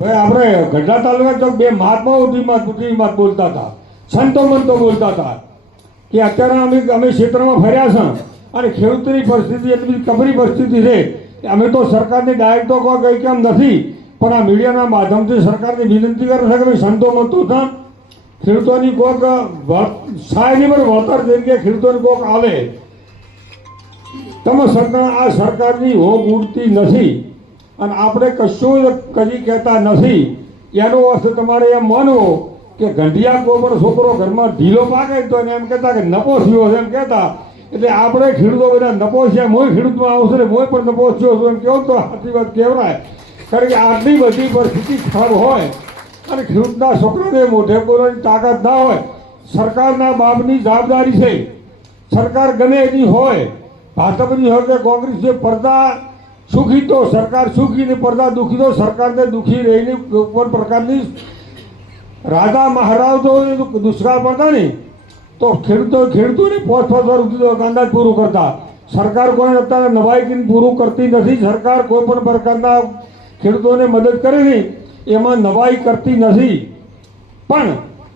ભાઈ આપણે ગઢડા તાલુકા તો બે મહાત્માઓ બોલતા હતા, સંતો મંતો બોલતા હતા કે અત્યારે અમે ક્ષેત્રમાં ફર્યા છે અને ખેડૂતોની પરિસ્થિતિ એટલી કપરી પરિસ્થિતિ છે કે અમે તો સરકારની ડાયરેક્ટ તો કોઈ કંઈ કેમ નથી, પણ આ મીડિયાના માધ્યમથી સરકારને વિનંતી કરે છે કે ભાઈ સંતો મંતો હતા ખેડૂતોની કોઈક સહાયની પર વળતર તરીકે ખેડૂતોની કોઈક આવે. તમે આ સરકારની હોગ ઉડતી નથી અને આપણે કશું કદી કહેતા નથી. એનો અર્થ તમારે એમ માનવો કે ગંઢિયા ગોબર છોકરો ઘરમાં ઢીલો પાકે તો એને એમ કહેતા કે નપો થયો છે એમ કહેતા. એટલે આપણે ખેડૂતો બધા નપો છે, મોય ખેડૂતમાં આવશે ને મોય પણ નપો થયો છું એમ કેવું તો સાચી વાત કહેવાય. કારણ કે આટલી બધી પરિસ્થિતિ ખરાબ હોય અને ખેડૂતના છોકરાને મોઢે બોલવાની તાકાત ના હોય. સરકારના બાપની જવાબદારી છે. સરકાર ગમે એની હોય, ભાજપની હોય કે કોંગ્રેસની, પડદા સુખી તો સરકાર સુખી ને પડદા દુખી તો સરકારને દુખી રહીને કોઈ પ્રકારની રાજા મહારાજ તો દુષ્કાળ પડતા નહીં તો ખેડૂતોને 5-5 વર્ષ સુધી અંદાજ પૂરું કરતા. સરકાર કોઈ અત્યારે નવાઈ પૂરું કરતી નથી. સરકાર કોઈ પણ પ્રકારના ખેડૂતોને મદદ કરે નહીં, એમાં નવાઈ કરતી નથી. પણ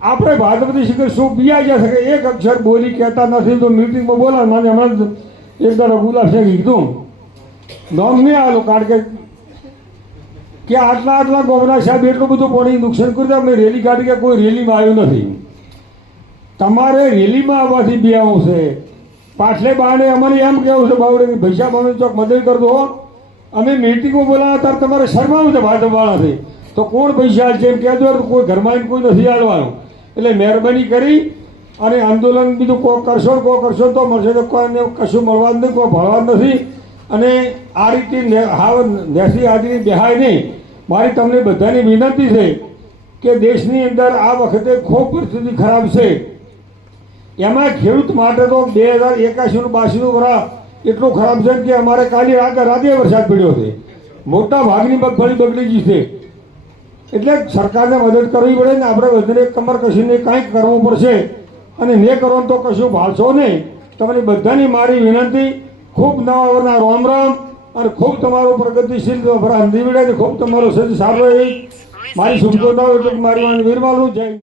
આપણે ભાજપથી શીખે શું બિયા જાય છે કે એક અક્ષર બોલી કહેતા નથી તો મિટિંગમાં બોલા. મને હમણાં એક દાડા ગુલાબ છે કીધું નામ નહીં આવેલું, કારણ કે આટલા ગોમના સાહેબ એટલું બધું પાણી નુકસાન કર્યું અમે રેલી કાઢી કે કોઈ રેલીમાં આવ્યું નથી. તમારે રેલીમાં આવવાથી બે આવશે. પાછલે બાણે અમારે એમ કહેવું છે બાવડે પૈસા બાવડે ચોક મદદ કરતો હો. અમે મિટિંગો બોલાવ્યા ત્યારે તમારે શરમાવું છે ભાજપવાળાથી તો કોણ પૈસા છે એમ કહેતો કોઈ ઘરમાં કોઈ નથી આવવાનું. એટલે મહેરબાની કરી અને આંદોલન બીજું કોઈ કરશો તો મળશે તો કોઈને કશું મળવાનું નહીં, કોઈ ભળવાનું નથી. અને આ રીતે હાવ નેસી હાજરી બેહાય નહીં. મારી તમને બધાની વિનંતી છે કે દેશની અંદર આ વખતે ખૂબ પરિસ્થિતિ ખરાબ છે. એમાં ખેડૂત માટે તો 2081-82 વર્ષ એટલું ખરાબ છે કે અમારે કાલે રાતે વરસાદ પડ્યો છે. મોટા ભાગની મગફળી બગડી ગઈ છે. એટલે સરકારને મદદ કરવી પડે ને આપણે વધારે કમર કસીને કાંઈક કરવું પડશે. અને નહીં કરો તો કશું ભાળશો નહીં. તમને બધાની મારી વિનંતી. ખૂબ નવા વર્ષના રામ રામ અને ખૂબ તમારો પ્રગતિશીલ હંધી વિડે ખૂબ તમારો સારો એ મારી શુભકામનાઓ એટલે મારી વીરમાલું જય.